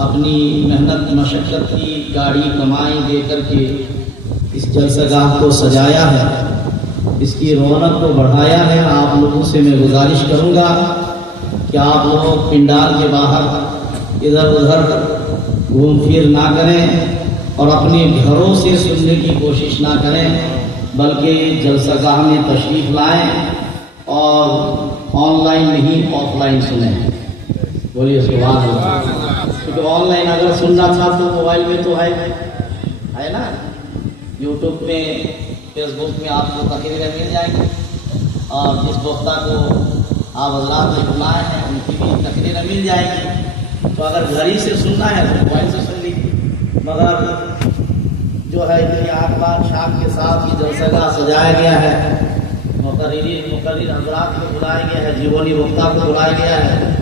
اپنی محنت مشقت کی گاڑی کمائی دے کر کے اس جلسہ گاہ کو سجایا ہے، اس کی رونق کو بڑھایا ہے، آپ لوگوں سے میں گزارش کروں گا کہ آپ لوگ پنڈال کے باہر ادھر ادھر گھوم پھر نہ کریں اور اپنے گھروں سے سننے کی کوشش نہ کریں، بلکہ جلسہ گاہ میں تشریف لائیں اور آن لائن نہیں آف لائن سنیں۔ بولیے سبحان اللہ۔ کیونکہ آن لائن اگر سننا تھا تو موبائل میں تو ہے نا، یوٹیوب میں فیس بک میں آپ کو تقریریں مل جائیں گی، اور جس وقتہ کو آپ حضرات نے بلائے ہیں ان کی بھی تقریریں مل جائیں گی۔ تو اگر گھر ہی سے سننا ہے تو موبائل سے سن لیجیے، مگر جو ہے کہ 8 بار شام کے ساتھ یہ جلسہ گاہ سجایا گیا ہے، مقرر حضرات کو بلایا گیا ہے، جیونی وقتہ کو بلایا گیا ہے،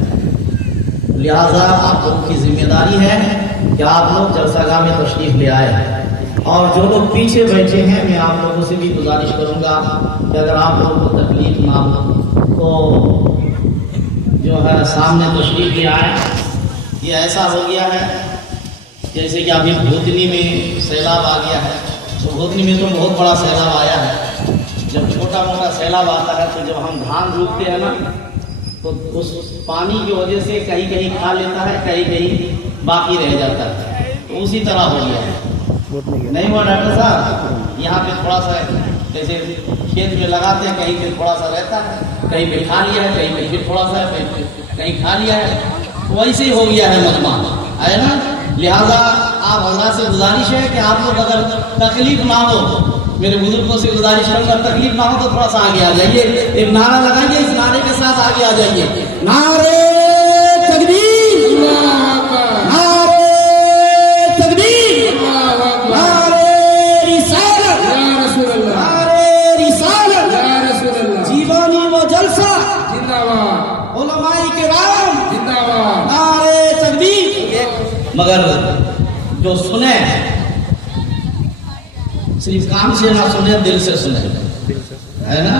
لہذا آپ لوگوں کی ذمہ داری ہے کہ آپ لوگ جلسہ گاہ میں تشریف لے آئے۔ اور جو لوگ پیچھے بیٹھے ہیں میں آپ لوگوں سے بھی گزارش کروں گا کہ اگر آپ لوگوں کو تکلیف نہ ہو تو جو ہے سامنے تشریف لے آئے۔ یہ ایسا ہو گیا ہے جیسے کہ ابھی بھوتنی میں سیلاب آ گیا ہے، تو بھوتنی میں تو بہت بڑا سیلاب آیا ہے۔ جب چھوٹا موٹا سیلاب آتا ہے تو جب ہم دھان روپتے ہیں نا تو اس پانی کی وجہ سے کہیں کہیں کھا لیتا ہے، کہیں کہیں باقی رہ جاتا ہے، تو اسی طرح ہو گیا ہے۔ نہیں ہوا ڈاکٹر صاحب؟ یہاں پہ تھوڑا سا جیسے کھیت میں لگاتے ہیں، کہیں پہ تھوڑا سا رہتا ہے، کہیں پہ کھا لیا ہے، کہیں پہ پھر تھوڑا سا کہیں کھا لیا ہے، ویسے ہی ہو گیا ہے مجمع، ہے نا۔ لہذا آپ حضرات سے گزارش ہے کہ آپ لوگ اگر تکلیف نہ ہو، میرے بزرگوں سے گزارش کروں گا تکلیف نہ ہو تو تھوڑا سا آگے آ جائیے، ایک نعرہ لگائیے، اس نعرے کے ساتھ آگے آ جائیے، نعرے تکبیر، نعرے تکبیر، نعرے رسالت، نعرے رسالت، جیوانی و جلسہ زندہ باد، علماء کرام زندہ باد، نعرے تکبیر۔ مگر جو سنیں صرف کام سے نہ سنیں، دل سے سنیں، ہے نا،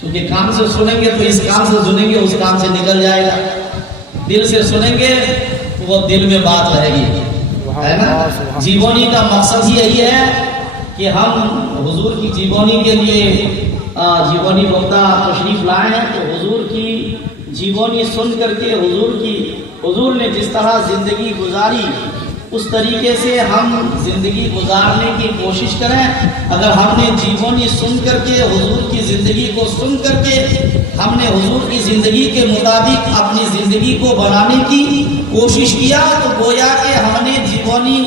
کیونکہ کام سے سنیں گے تو اس کام سے سنیں گے، اس کام سے نکل جائے گا، دل سے سنیں گے تو وہ دل میں بات رہے گی، ہے نا۔ جیوانی کا مقصد ہی یہی ہے کہ ہم حضور کی جیوانی کے لیے جیوانی وقتہ تشریف لائے ہیں، تو حضور کی جیوانی سن کر کے حضور نے جس طرح زندگی گزاری اس طریقے سے ہم زندگی گزارنے کی کوشش کریں۔ اگر ہم نے جیونی سن کر کے حضور کی زندگی کو سن کر کے ہم نے حضور کی زندگی کے مطابق اپنی زندگی کو بنانے کی کوشش کیا تو گویا کہ ہم نے جیونی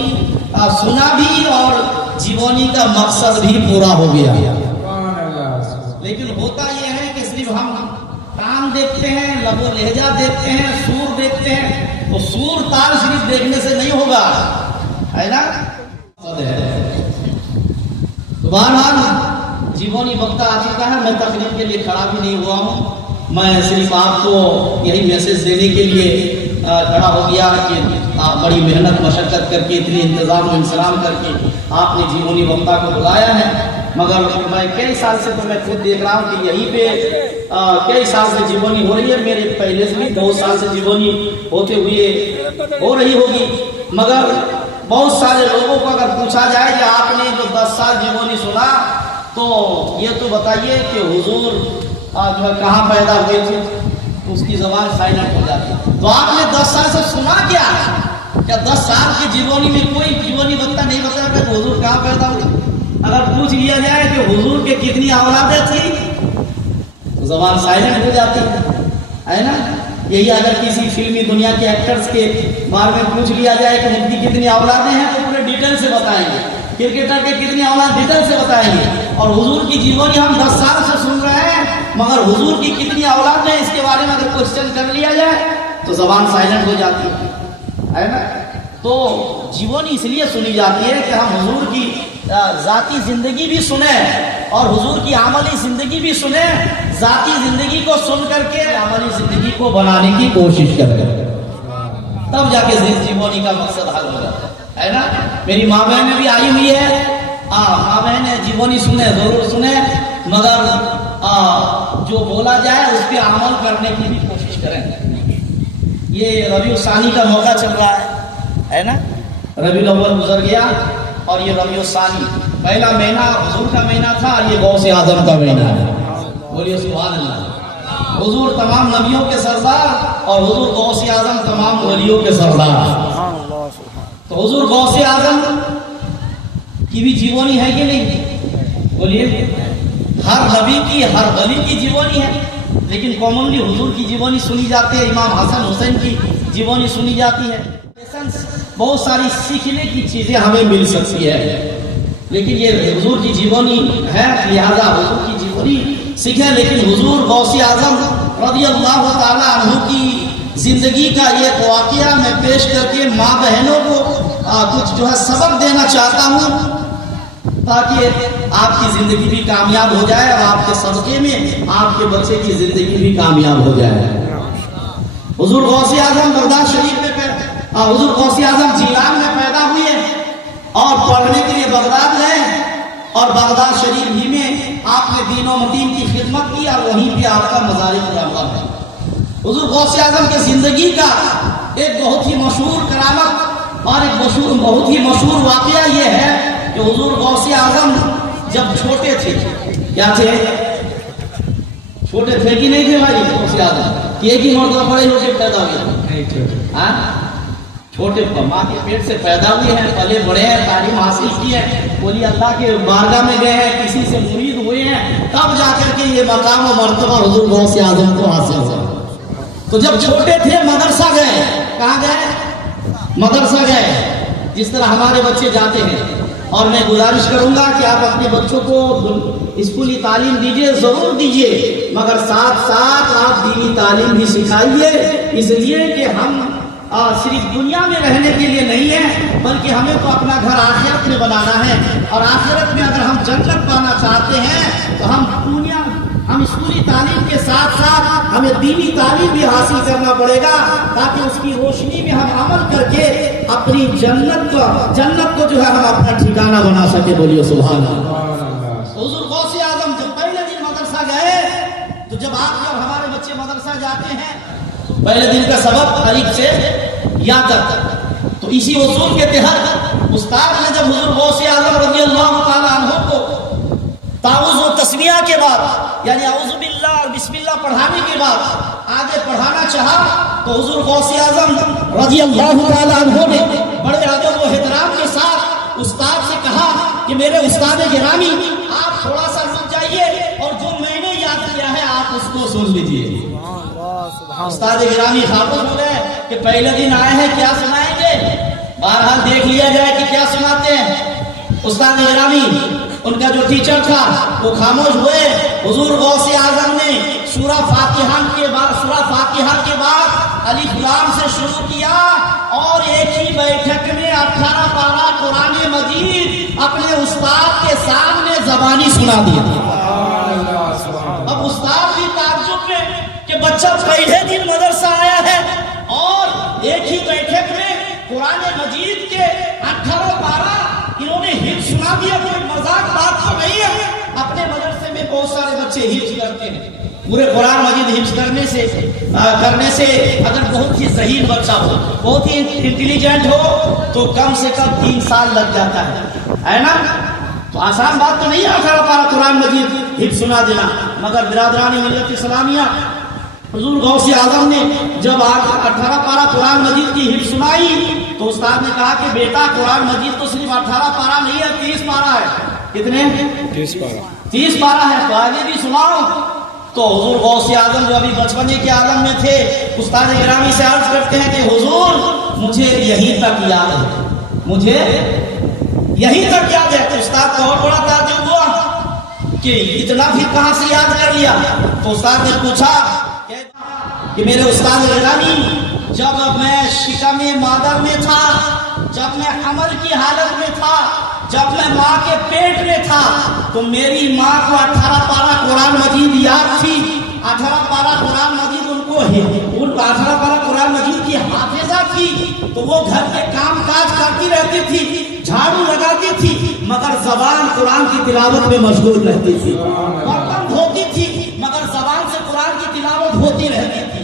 سنا بھی اور جیونی کا مقصد بھی پورا ہو گیا۔ لیکن ہوتا یہ ہے کہ صرف ہم کام دیکھتے ہیں، لب و لہجہ دیکھتے ہیں، سور دیکھتے ہیں، تو سور تال شریف دیکھنے سے نہیں ہوگا، ہے نا۔ بہرحال جیونی وقت آ چکا ہے، میں تقریر کے لیے کھڑا بھی نہیں ہوا ہوں، میں صرف آپ کو یہی میسج دینے کے لیے کھڑا ہو گیا کہ آپ بڑی محنت مشقت کر کے اتنی انتظام و انسلام کر کے آپ نے جیونی وقتہ کو بلایا ہے، مگر میں کئی سال سے تو میں خود دیکھ رہا ہوں کہ یہیں پہ کئی سال سے جیونی ہو رہی ہے، میرے پہلے سے بھی بہت سال سے جیونی ہوتے ہوئے ہو رہی ہوگی، مگر بہت سارے لوگوں کو اگر پوچھا جائے کہ آپ نے جو 10 سال جیونی سنا تو یہ تو بتائیے کہ حضور جو ہے کہاں پیدا ہوئے تھے، اس کی زبان سائلنٹ ہو جاتی ہے۔ تو آپ نے 10 سال سے سنا کیا 10 سال کی جیونی میں کوئی جیونی وقت نہیں بتایا کہ حضور کہاں پیدا ہوئے؟ اگر پوچھ لیا جائے کہ حضور کے کتنی اولادیں تھیں تو زبان سائلنٹ ہو جاتی ہے نا۔ یہی اگر کسی فلمی دنیا کے ایکٹرز کے بارے میں پوچھ لیا جائے کہ ان کی کتنی اولادیں ہیں تو پورے ڈیٹیل سے بتائیں گے، کرکٹر کے کتنی اولاد ڈیٹیل سے بتائیں گے، اور حضور کی جیونی ہم 10 سال سے سن رہے ہیں مگر حضور کی کتنی اولاد ہیں اس کے بارے میں اگر کوشچن کر لیا جائے تو زبان سائلنٹ ہو جاتی ہے نا۔ تو جیونی اس لیے سنی جاتی ہے کہ ہم حضور کی ذاتی زندگی بھی سنیں اور حضور کی عملی زندگی بھی سنیں، ذاتی زندگی کو سن کر کے عملی زندگی کو بنانے کی کوشش کریں، تب جا کے جیونی کا مقصد حل ہو جاتا ہے نا۔ میری ماں بہنیں بھی آئی ہوئی ہے، ماں بہنیں جیونی سنیں، ضرور سنیں، مگر جو بولا جائے اس پہ عمل کرنے کی بھی کوشش کریں۔ یہ ربیع ثانی کا موقع چل رہا ہے نا. ربیع الاول گزر گیا اور یہ ربیع ثانی پہلا مہینہ حضور کا مہینہ تھا اور یہ غوث اعظم کا مہینہ ہے. بولیے سبحان اللہ. حضور تمام نبیوں کے سردار اور حضور غوث اعظم تمام ولیوں کے سردار. تو حضور غوث اعظم کی بھی جیونی ہے کہ نہیں؟ بولیے. ہر نبی کی ہر ولی کی جیونی ہے، لیکن کامنلی حضور کی جیونی سنی جاتی ہے، امام حسن حسین کی جیونی سنی جاتی ہے. بہت ساری سیکھنے کی چیزیں ہمیں مل سکتی ہے، لیکن یہ حضور کی جیونی ہے، لہذا حضور کی جیونی سیکھیں. لیکن حضور غوث اعظم رضی اللہ تعالی عنہ کی زندگی کا یہ واقعہ میں پیش کر کے ماں بہنوں کو کچھ جو ہے سبق دینا چاہتا ہوں، تاکہ آپ کی زندگی بھی کامیاب ہو جائے اور آپ کے صدقے میں آپ کے بچے کی زندگی بھی کامیاب ہو جائے. حضور غوث اعظم بغداد شریف میں حضور غوث اعظم جیلان میں پیدا ہوئے اور پڑھنے کے لیے بغداد گئے اور بغداد شریف ہی میں آپ نے دین و دین کی خدمت کی اور وہیں پہ آپ کا مزار کرامت ہے. حضور غوث اعظم کے زندگی کا ایک بہت ہی مشہور کرامت اور ایک بہت ہی مشہور واقعہ یہ ہے کہ حضور غوث اعظم جب چھوٹے تھے، کیا تھے؟ چھوٹے تھے کہ نہیں تھے بھائی؟ غوث اعظم کہ ایک ہی مرتبہ بڑے ہو کے پیدا ہوئے؟ چھوٹے ماں کے پیٹ سے پیدا ہوئے ہیں، پلے بڑے ہیں، تعلیم حاصل کی ہے، بولی اللہ کے بارگاہ میں گئے ہیں، کسی سے مرید ہوئے ہیں، تب جا کر کے یہ مقام و مرتبہ حضور غوث اعظم کو حاصل ہوا. تو جب چھوٹے تھے مدرسہ گئے. کہاں گئے؟ مدرسہ گئے، جس طرح ہمارے بچے جاتے ہیں. اور میں گزارش کروں گا کہ آپ اپنے بچوں کو اسکولی تعلیم دیجیے، ضرور دیجیے، مگر ساتھ ساتھ آپ دینی تعلیم بھی سکھائیے، اس لیے کہ ہم صرف دنیا میں رہنے کے لیے نہیں ہے، بلکہ ہمیں تو اپنا گھر آخرت میں بنانا ہے. اور آخرت میں اگر ہم جنت پانا چاہتے ہیں تو ہم اسکولی تعلیم کے ساتھ ساتھ ہمیں دینی تعلیم بھی حاصل کرنا پڑے گا، تاکہ اس کی روشنی میں ہم عمل کر کے اپنی جنت کو جو ہے ہم اپنا ٹھکانہ بنا سکے. بولیے سبحان اللہ. حضور غوث اعظم جب پہلے دن مدرسہ گئے تو جب آپ اور ہمارے بچے مدرسہ جاتے ہیں پہلے دن کا سبق الف سے یا تک، تو اسی اصول کے تحت استاد نے جب حضور غوث اعظم رضی اللہ تعالی عنہ کو تعوذ و تسمیہ کے بعد یعنی اعوذ باللہ اور بسم اللہ پڑھانے کے بعد آگے پڑھانا چاہا، تو حضور غوث اعظم رضی اللہ تعالی عنہ نے بڑے ادب و احترام کے ساتھ استاد سے کہا کہ میرے استاد گرامی آپ تھوڑا سا رک جائیے اور جو میں نے یاد کیا ہے آپ اس کو سن لیجیے. استاد گرامی خاموش ہو گئے کہ پہلے دن آئے ہیں، کیا سنائیں گے؟ بہرحال دیکھ لیا جائے کہ کیا سناتے ہیں. استاد گرامی ان کا جو ٹیچر تھا وہ خاموش ہوئے. حضور غوث اعظم نے سورہ فاتحہ کے بعد الف لام سے شروع کیا اور ایک ہی بیٹھک میں 18 پارہ قرآن مجید اپنے استاد کے سامنے زبانی سنا دیا. اب استاد بھی تعجب میں کہ بچہ پہلے دن مدرسہ آیا ہے اور ایک ہی بیٹھک میں قرآن مجید کے 18 پارہ انہوں نے حفظ سنا دیا. کوئی مذاق بات تو نہیں ہے. اپنے مدرسے میں بہت سارے بچے حفظ کرتے ہیں. پورے قرآن مجید حفظ کرنے سے اگر بہت ہی ذہین بچہ ہو، بہت ہی انٹیلیجنٹ ہو، تو کم سے کم 3 سال لگ جاتا ہے نا. تو آسان بات تو نہیں ہے 18 پارہ قرآن مجید حفظ سنا دینا. مگر برادران ملت اسلامیہ حضور غوث اعظم نے جب 18 پارہ قرآن مجید کی حفظ سنائی تو استاد نے کہا کہ بیٹا قرآن مجید تو صرف 18 پارہ نہیں ہے، 30 پارہ ہے. کتنے؟ 30 پارہ ہے. تو آگے بھی سناؤ. تو حضور غوث اعظم جو ابھی بچپنے کے عالم میں تھے استاد گرامی سے عرض کرتے ہیں کہ حضور مجھے یہیں تک یاد ہے، مجھے یہیں تک یاد ہے. تو استاد کا اور بڑا تعجب ہوا کہ اتنا بھی کہاں سے یاد کر لیا. تو استاد نے پوچھا کہ میرے استاد گرامی جب میں شکم مادر میں تھا، جب میں حمل کی حالت میں تھا، جب میں ماں کے پیٹ میں تھا، تو میری ماں کو 18 پارہ قرآن مجید یاد تھی. 18 پارہ قرآن مجید ان کو 18 پارہ قرآن مجید کی حافظہ تھی. تو وہ گھر کے کام کاج کرتی رہتی تھی، جھاڑو لگاتی تھی، مگر زبان قرآن کی تلاوت میں مشغول رہتی تھی. برتن دھوتی تھی مگر زبان سے قرآن کی تلاوت ہوتی رہتی تھی.